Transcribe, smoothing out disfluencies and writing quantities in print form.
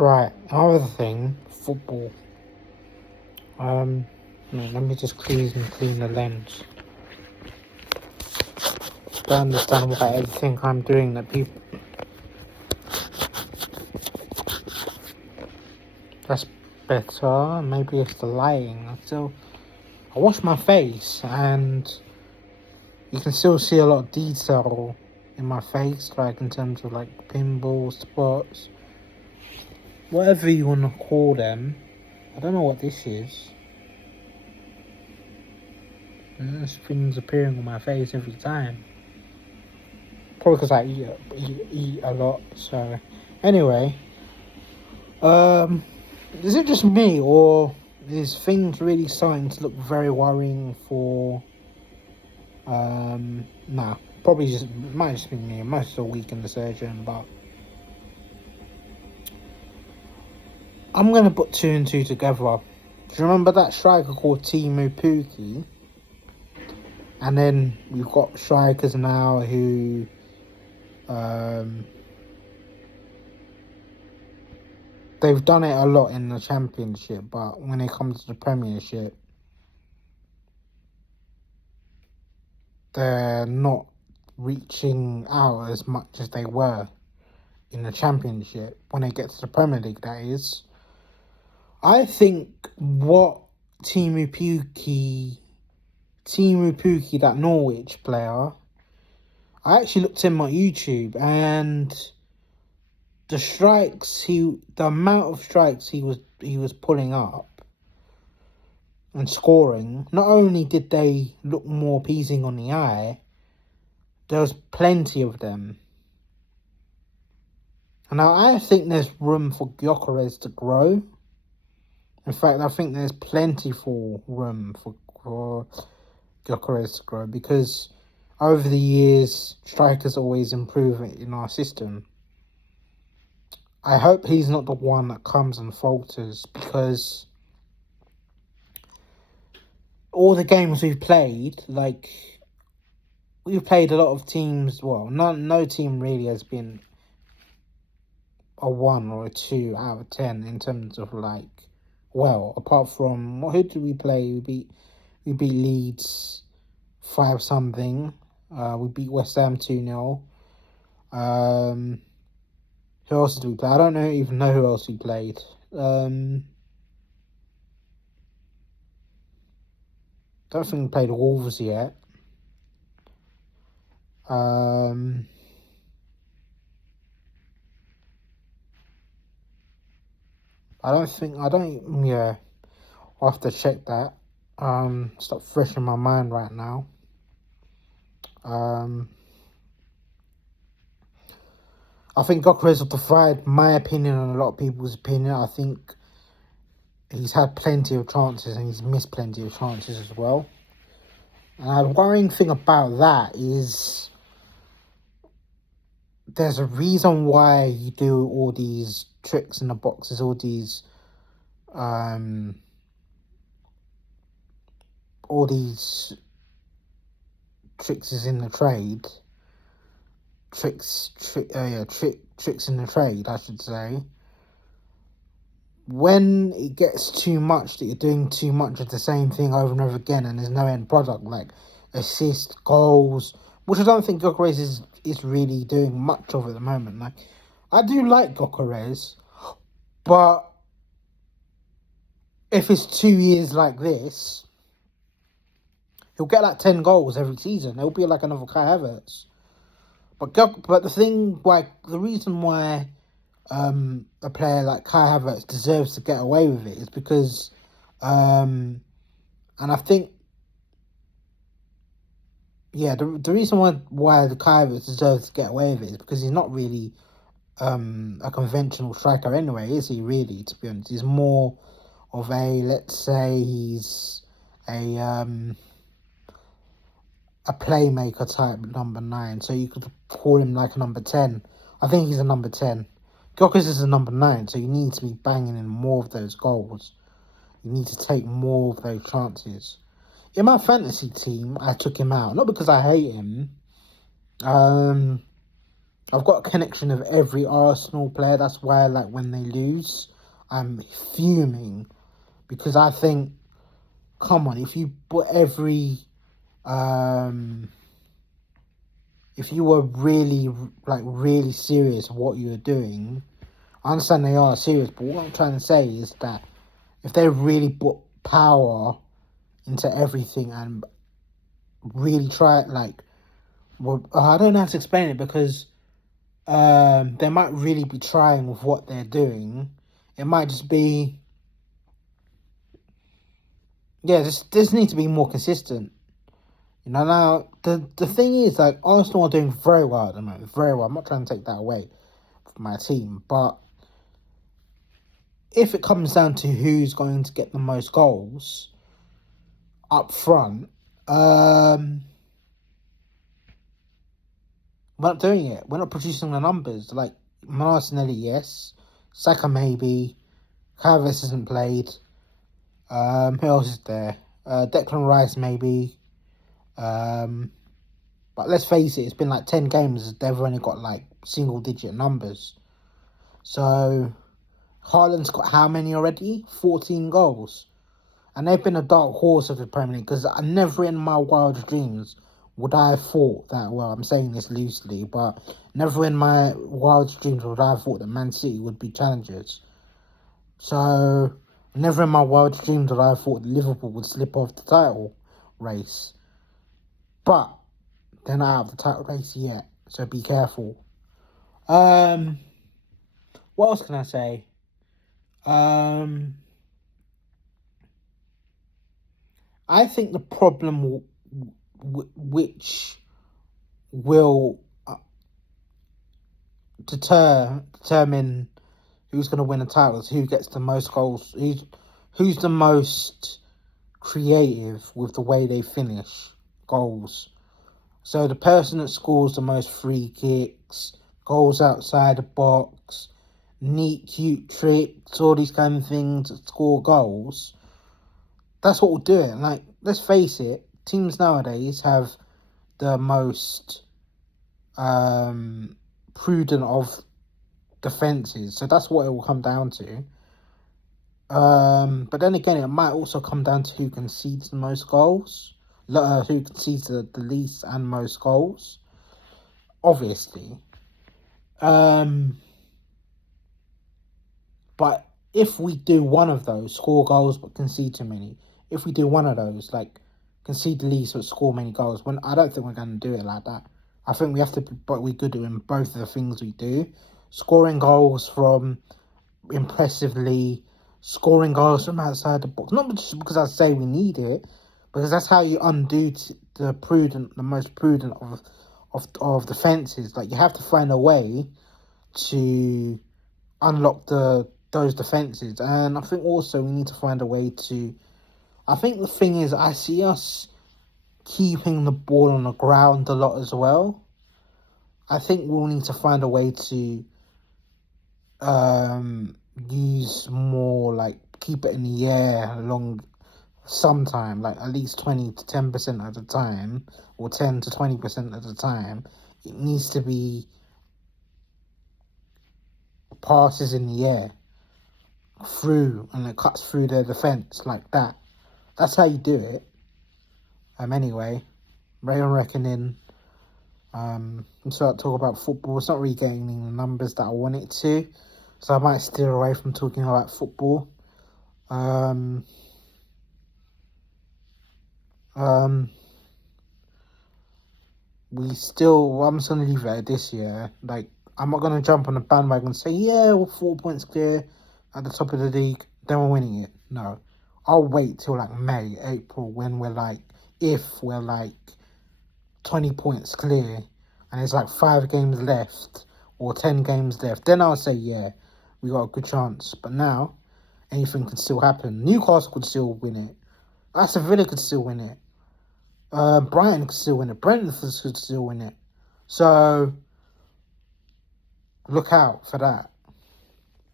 Right, another thing, football. Let me just clean the lens. Don't understand why everything I'm doing that people. That's better. Maybe it's the lighting. I wash my face and you can still see a lot of detail in my face, like in terms of like pimples, spots, whatever you want to call them. I don't know what this is. There's things appearing on my face every time. Probably because I eat a lot. So anyway, is it just me, or is things really starting to look very worrying for? Nah, probably might just be me. I might still weaken the surgeon, but I'm gonna put 2 and 2 together. Do you remember that striker called Timu Puki? And then we've got strikers now who, they've done it a lot in the Championship, but when it comes to the Premiership, they're not reaching out as much as they were in the Championship. When it gets to the Premier League, that is. I think what Timu Puki, that Norwich player, I actually looked him on YouTube, and the amount of strikes he was pulling up and scoring, not only did they look more pleasing on the eye, there was plenty of them. And now I think there's room for Gyokeres to grow. In fact, I think there's plentiful room for Gyokeres to grow, because over the years, strikers always improve in our system. I hope he's not the one that comes and falters, because all the games we've played, like, we've played a lot of teams. Well, no team really has been a 1 or a 2 out of 10 in terms of, like, well, apart from, who did we play? We beat Leeds 5-something. We beat West Ham 2-0. Who else did we play? I don't even know who else we played. Don't think we played Wolves yet. I'll have to check that. It's not fresh in my mind right now. I think Gyokeres will divide my opinion and a lot of people's opinion. I think he's had plenty of chances and he's missed plenty of chances as well. And the worrying thing about that is there's a reason why you do all these tricks in the boxes, all these tricks is in the trade. Tricks in the trade, I should say. When it gets too much, that you're doing too much of the same thing over and over again, and there's no end product, like assists, goals, which I don't think Gyokeres is really doing much of at the moment. Like, I do like Gyokeres, but if it's 2 years like this, he'll get like 10 goals every season. He'll be like another Kai Havertz. But the reason why a player like Kai Havertz deserves to get away with it is because, and I think, the reason why the Kai Havertz deserves to get away with it is because he's not really a conventional striker anyway, is he really, to be honest? He's more of let's say he's a playmaker type number 9, so you could call him like a number 10. I think he's a number 10. Gyokeres is a number 9, so you need to be banging in more of those goals. You need to take more of those chances. In my fantasy team, I took him out, not because I hate him. I've got a connection of every Arsenal player. That's why, like, when they lose, I'm fuming. Because I think, come on, if you put every... if you were really, like, really serious what you were doing... I understand they are serious, but what I'm trying to say is that if they really put power into everything and really try it, like... Well, I don't know how to explain it, because... they might really be trying with what they're doing. It might just be... Yeah, just need to be more consistent. You know, now, the thing is, like, Arsenal are doing very well at the moment. Very well. I'm not trying to take that away from my team. But if it comes down to who's going to get the most goals up front, we're not doing it. We're not producing the numbers. Like, Martinelli, yes. Saka, maybe. Gyokeres hasn't played. Who else is there? Declan Rice, maybe. But let's face it, it's been like 10 games. They've only got like single-digit numbers. So, Haaland's got how many already? 14 goals. And they've been a dark horse of the Premier League, because never in my wildest dreams would I have thought that, well, I'm saying this loosely, but never in my wildest dreams would I have thought that Man City would be challengers. So, never in my wildest dreams would I have thought that Liverpool would slip off the title race. But they're not out of the title race yet, so be careful. What else can I say? I think the problem which will determine who's going to win the title is who gets the most goals, who's the most creative with the way they finish goals. So the person that scores the most free kicks, goals outside the box, neat, cute tricks, all these kind of things that score goals, that's what will do it. Like, let's face it, teams nowadays have the most prudent of defences, so that's what it will come down to. But then again, it might also come down to who concedes the most goals, who concedes the least and most goals, obviously. But if we do one of those, score goals but concede too many, if we do one of those, like concede the least but score many goals, I don't think we're going to do it like that. I think we have to be good in both of the things we do. Scoring goals from impressively, scoring goals from outside the box. Not just because I say we need it, because that's how you undo the most prudent of defences. Like, you have to find a way to unlock those defences. And I think also we need to find a way to... I think the thing is, I see us keeping the ball on the ground a lot as well. I think we'll need to find a way to use more, like, keep it in the air sometime, like at least 20 to 10% of the time, or 10 to 20% of the time. It needs to be passes in the air through, and it cuts through their defence like that. That's how you do it. Anyway, RainbowReckoning. Start talking about football. It's not really getting the numbers that I want it to, so I might steer away from talking about football. I'm just gonna leave it at this year. Like, I'm not gonna jump on the bandwagon and say, yeah, we're 4 points clear at the top of the league, then we're winning it. No. I'll wait till like May, April, when if we're like 20 points clear and it's like 5 games left or 10 games left, then I'll say, yeah, we got a good chance. But now, anything could still happen. Newcastle could still win it. Aston Villa could still win it. Brighton could still win it. Brentford could still win it. So, look out for that.